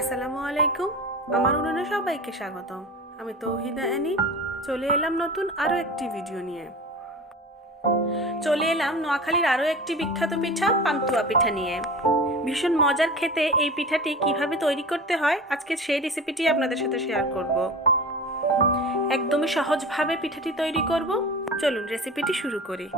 আসসালামু আলাইকুম। আমার উনুনে সবাইকে স্বাগতম। আমি তৌহিদা অ্যানি। চলে এলাম নতুন আরও একটি ভিডিও নিয়ে। চলে এলাম নোয়াখালীর আরও একটি বিখ্যাত পিঠা, পান্তুয়া পিঠা নিয়ে। ভীষণ মজার খেতে এই পিঠাটি কীভাবে তৈরি করতে হয়, আজকে সেই রেসিপিটি আপনাদের সাথে শেয়ার করব। একদমই সহজভাবে পিঠাটি তৈরি করব। চলুন রেসিপিটি শুরু করি।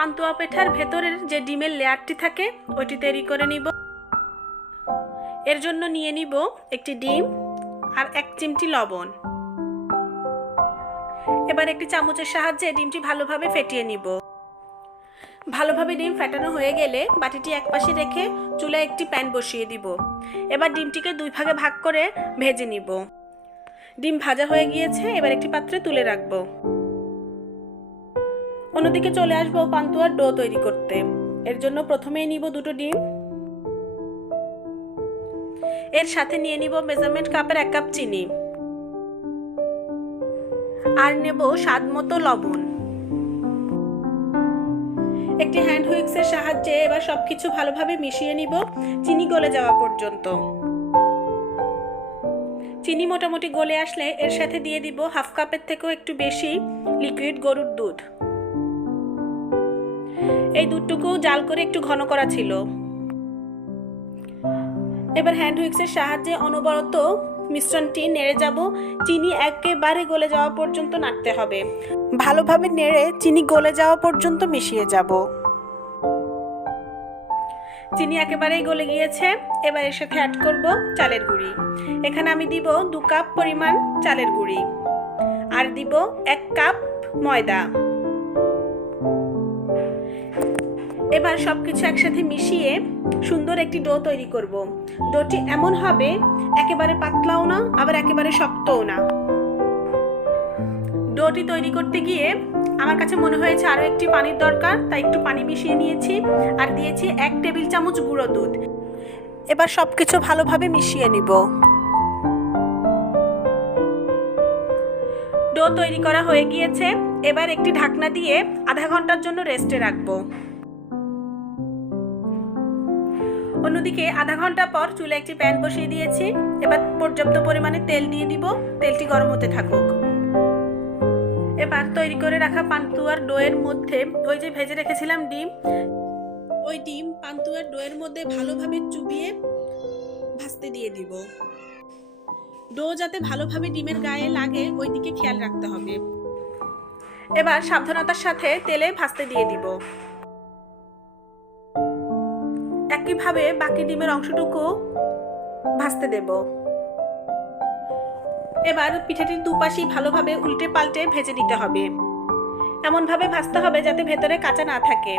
পান্তুয়া পেঠার ভেতরের যে ডিমের লেয়ারটি থাকে, ওইটি তৈরি করে নিব। এর জন্য নিয়ে নিব একটি ডিম আর এক চিমটি লবণ। এবার একটি চামচের সাহায্যে ডিমটি ভালোভাবে ফেটিয়ে নিব। ভালোভাবে ডিম ফেটানো হয়ে গেলে বাটিটি একপাশে রেখে চুলায় একটি প্যান বসিয়ে দিব। এবার ডিমটিকে দুই ভাগে ভাগ করে ভেজে নিব। ডিম ভাজা হয়ে গিয়েছে, এবার একটি পাত্রে তুলে রাখব। অন্যদিকে চলে আসব পান্তুয়ার ডো তৈরি করতে। এর জন্য প্রথমেই নিব দুটো ডিম। এর সাথে নিয়ে নিব মেজারমেন্ট কাপের এক কাপ চিনি। আর নেব স্বাদ মতো লবণ। একটি হ্যান্ড হুইক্সের সাহায্যে এবার সবকিছু ভালোভাবে মিশিয়ে নিব চিনি গলে যাওয়া পর্যন্ত। চিনি মোটামুটি গলে আসলে এর সাথে দিয়ে দিব হাফ কাপের থেকেও একটু বেশি লিকুইড গরুর দুধ। এই দুধটুকু জাল করে একটু ঘন করা ছিল। এবার হ্যান্ড হুইক্সের সাহায্যে অনবরত মিশ্রণটি নেড়ে যাব। চিনি একেবারে গলে যাওয়া পর্যন্ত নাড়তে হবে। ভালোভাবে নেড়ে চিনি গলে যাওয়া পর্যন্ত মিশিয়ে যাব। চিনি একেবারেই গলে গিয়েছে। এবার এর সাথে অ্যাড করব চালের গুঁড়ি। এখানে আমি দিব দু কাপ পরিমাণ চালের গুঁড়ি। আর দিব এক কাপ ময়দা। এবার সব কিছু একসাথে মিশিয়ে সুন্দর একটি ডো তৈরি করব। ডোটি এমন হবে, একেবারে পাতলাও না, আবার একেবারে শক্তও না। ডোটি তৈরি করতে গিয়ে আমার কাছে মনে হয়েছে আরও একটি পানির দরকার, তাই একটু পানি মিশিয়ে নিয়েছি আর দিয়েছি এক টেবিল চামচ গুঁড়ো দুধ। এবার সব কিছু ভালোভাবে মিশিয়ে নিব। ডো তৈরি করা হয়ে গিয়েছে, এবার একটি ঢাকনা দিয়ে আধা ঘণ্টার জন্য রেস্টে রাখব। অন্যদিকে আধা ঘণ্টা পর চুলে একটি প্যান বসিয়ে দিয়েছি। এবার পর্যাপ্ত পরিমাণে তেল দিয়ে দিব। তেলটি গরম হতে থাকুক। এবার তৈরি করে রাখা পান্তুয়ার ডোয়ের মধ্যে ওই যে ভেজে রেখেছিলাম ডিম, ওই ডিম পান্তুয়ার ডোয়ের মধ্যে ভালোভাবে চুবিয়ে ভাজতে দিয়ে দিব। ডো যাতে ভালোভাবে ডিমের গায়ে লাগে ওই দিকে খেয়াল রাখতে হবে। এবার সাবধানতার সাথে তেলে ভাজতে দিয়ে দিব। একইভাবে বাকি ডিমের অংশটুকু ভাজতে দেব? এবার পিঠাটির দুপাশেই ভালোভাবে উল্টে পাল্টে ভেজে নিতে হবে। এমনভাবে ভাজতে হবে যাতে ভেতরে কাঁচা না থাকে।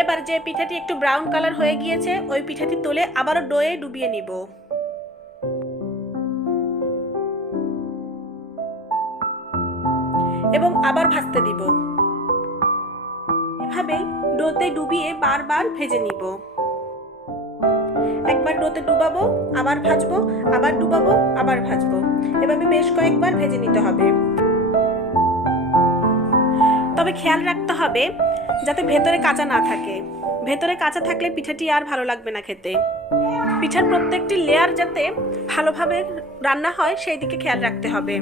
এবার যে পিঠাটি একটু ব্রাউন কালার হয়ে গিয়েছে, ওই পিঠাটি তুলে আবারও ডোয়ে ডুবিয়ে নিব। এবং আবার ভাজতে দিব। এভাবেই ডোতে ডুবিয়ে বারবার ভেজে নিব। একবার ডোতে ডুবাবো, আবার ভাজবো, আবার ডুবাবো, আবার ভাজবো। এভাবে বেশ কয়েকবার ভেজে নিতে হবে। তবে খেয়াল রাখতে হবে যাতে ভেতরে কাঁচা না থাকে। ভেতরে কাঁচা থাকলে পিঠাটি আর ভালো লাগবে না খেতে। পিঠার প্রত্যেকটি লেয়ার যাতে ভালোভাবে রান্না হয়, সেই দিকে খেয়াল রাখতে হবে।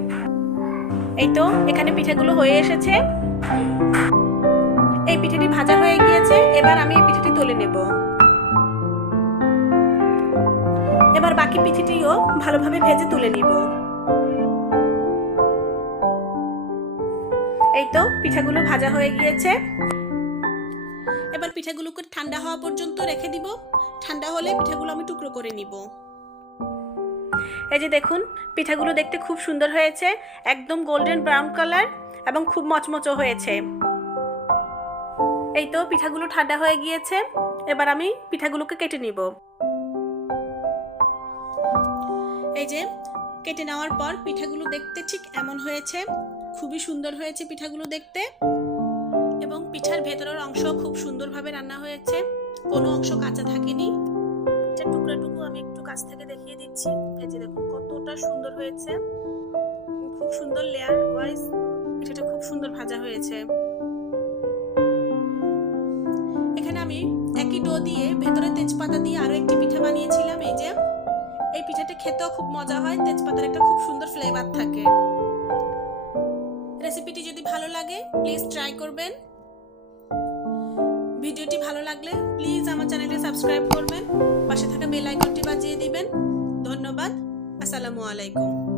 এই তো, এখানে পিঠাগুলো হয়ে এসেছে। এই পিঠাটি ভাজা হয়ে গিয়েছে, এবার আমি এই পিঠাটি তুলে নেব। এবার বাকি পিঠিটিও ভালোভাবে ভেজে তুলে নিব। এই তো, পিঠাগুলো ভাজা হয়ে গিয়েছে। এবার পিঠাগুলোকে ঠান্ডা হওয়া পর্যন্ত রেখে দিব। ঠান্ডা হলে পিঠাগুলো আমি টুকরো করে নিব। এই যে দেখুন, পিঠাগুলো দেখতে খুব সুন্দর হয়েছে, একদম গোল্ডেন ব্রাউন কালার এবং খুব মচমচো হয়েছে। এই তো, পিঠাগুলো ঠান্ডা হয়ে গিয়েছে। এবার আমি পিঠাগুলোকে কেটে নিব। এই যে, কেটে নেওয়ার পর পিঠাগুলো দেখতে ঠিক এমন হয়েছে। খুবই সুন্দর হয়েছে পিঠাগুলো দেখতে। এবং পিঠার ভেতরের অংশ খুব সুন্দরভাবে রান্না হয়েছে। কোনো অংশ কাঁচা থাকেনি। পিঠার টুকরাটুকু আমি একটু কাছ থেকে দেখিয়ে দিচ্ছি। এই যে দেখুন, কতটা সুন্দর হয়েছে। খুব সুন্দর লেয়ার ওয়াইজ পিঠাটা খুব সুন্দর ভাজা হয়েছে। এখানে আমি একই ডো দিয়ে ভেতরে তেজপাতা দিয়ে পিঠাটা খেতেও খুব মজা হয়, তেজপাতার একটা খুব সুন্দর ফ্লেভার থাকে। রেসিপিটি যদি ভালো লাগে প্লিজ ট্রাই করবেন। ভিডিওটি ভালো লাগলে প্লিজ আমার চ্যানেলটি সাবস্ক্রাইব করবেন। পাশে থাকা বেল আইকনটি বাজিয়ে দিবেন। ধন্যবাদ। আসসালামু আলাইকুম।